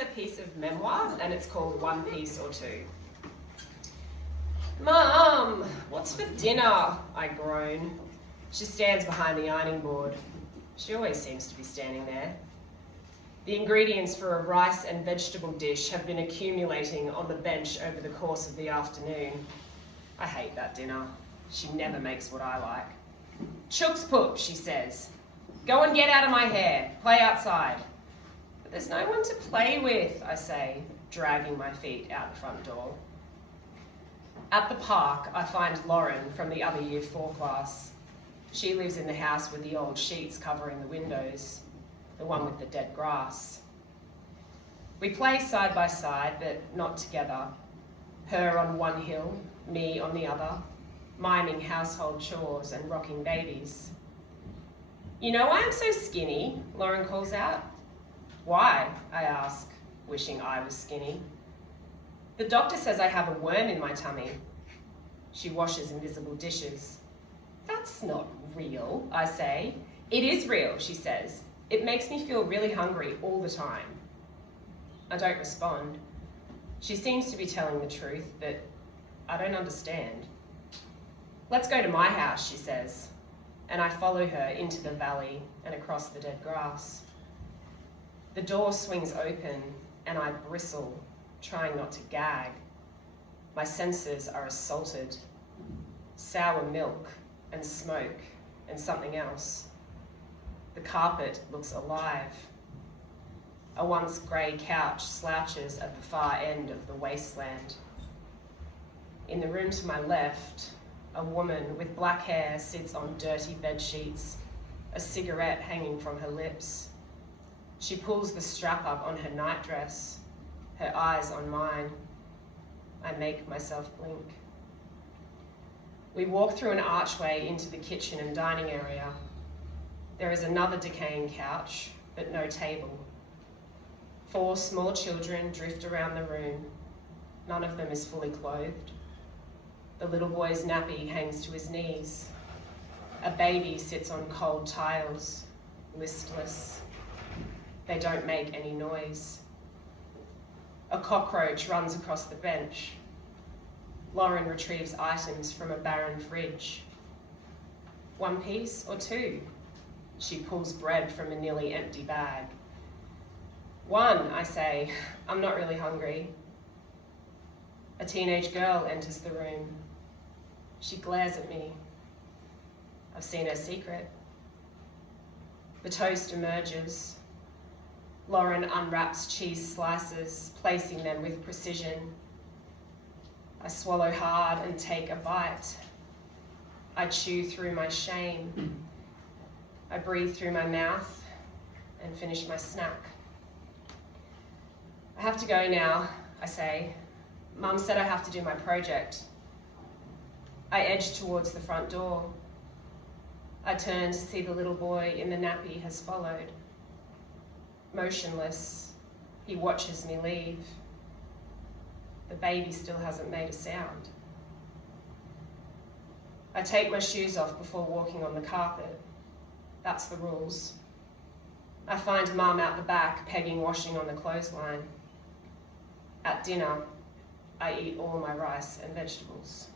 a piece of memoir and it's called One Piece or Two. Mum, what's for dinner? I groan. She stands behind the ironing board. She always seems to be standing there. The ingredients for a rice and vegetable dish have been accumulating on the bench over the course of the afternoon. I hate that dinner. She never makes what I like. Chooks poop, she says. Go and get out of my hair. Play outside. But there's no one to play with, I say, dragging my feet out the front door. At the park, I find Lauren from the other Year 4 class. She lives in the house with the old sheets covering the windows, the one with the dead grass. We play side by side, but not together. Her on one hill, me on the other, miming household chores and rocking babies. You know why I'm so skinny? Lauren calls out. Why? I ask, wishing I was skinny. The doctor says I have a worm in my tummy. She washes invisible dishes. That's not real, I say. It is real, she says. It makes me feel really hungry all the time. I don't respond. She seems to be telling the truth, but I don't understand. Let's go to my house, she says, and I follow her into the valley and across the dead grass. The door swings open and I bristle, trying not to gag. My senses are assaulted. Sour milk and smoke and something else. The carpet looks alive. A once grey couch slouches at the far end of the wasteland. In the room to my left, a woman with black hair sits on dirty bed sheets, a cigarette hanging from her lips. She pulls the strap up on her nightdress, her eyes on mine. I make myself blink. We walk through an archway into the kitchen and dining area. There is another decaying couch, but no table. 4 small children drift around the room. None of them is fully clothed. The little boy's nappy hangs to his knees. A baby sits on cold tiles, listless. They don't make any noise. A cockroach runs across the bench. Lauren retrieves items from a barren fridge. 1 piece or 2? She pulls bread from a nearly empty bag. 1, I say. I'm not really hungry. A teenage girl enters the room. She glares at me. I've seen her secret. The toast emerges. Lauren unwraps cheese slices, placing them with precision. I swallow hard and take a bite. I chew through my shame. I breathe through my mouth and finish my snack. I have to go now, I say. Mum said I have to do my project. I edge towards the front door. I turn to see the little boy in the nappy has followed. Motionless, he watches me leave. The baby still hasn't made a sound. I take my shoes off before walking on the carpet. That's the rules. I find Mum out the back, pegging washing on the clothesline. At dinner, I eat all my rice and vegetables.